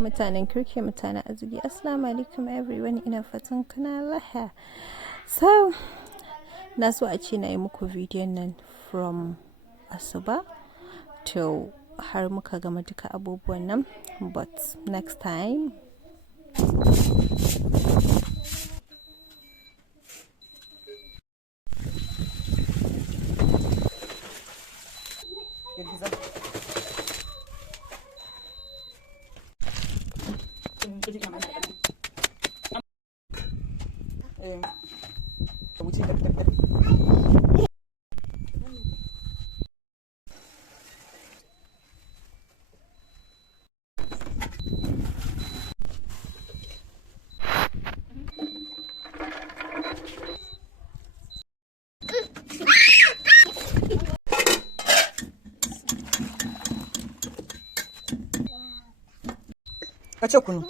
mutanen kirki, mutanen arziki. Assalamu alaikum everyone, ina fatan kana lahiya. So na so a ce na yi muku bidiyon nan from asuba to har muka gama duka abubuwan nan, but next time Kace kunu.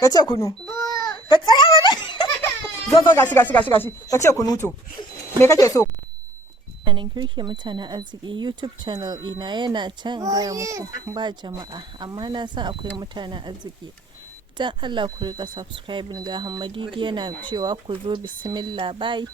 Kace kunu. Ka tsaya wani. Zo gashi. Kace kunu to. Me kake so? mutanen kirki, mutanen arziki. YouTube channel ina yana can gaya muku ba jama'a, amma na san akwai mutanen arziki. Dan Allah ku rika subscribing. Ga Hammadidi yana cewa ku zo, bismillah, bye.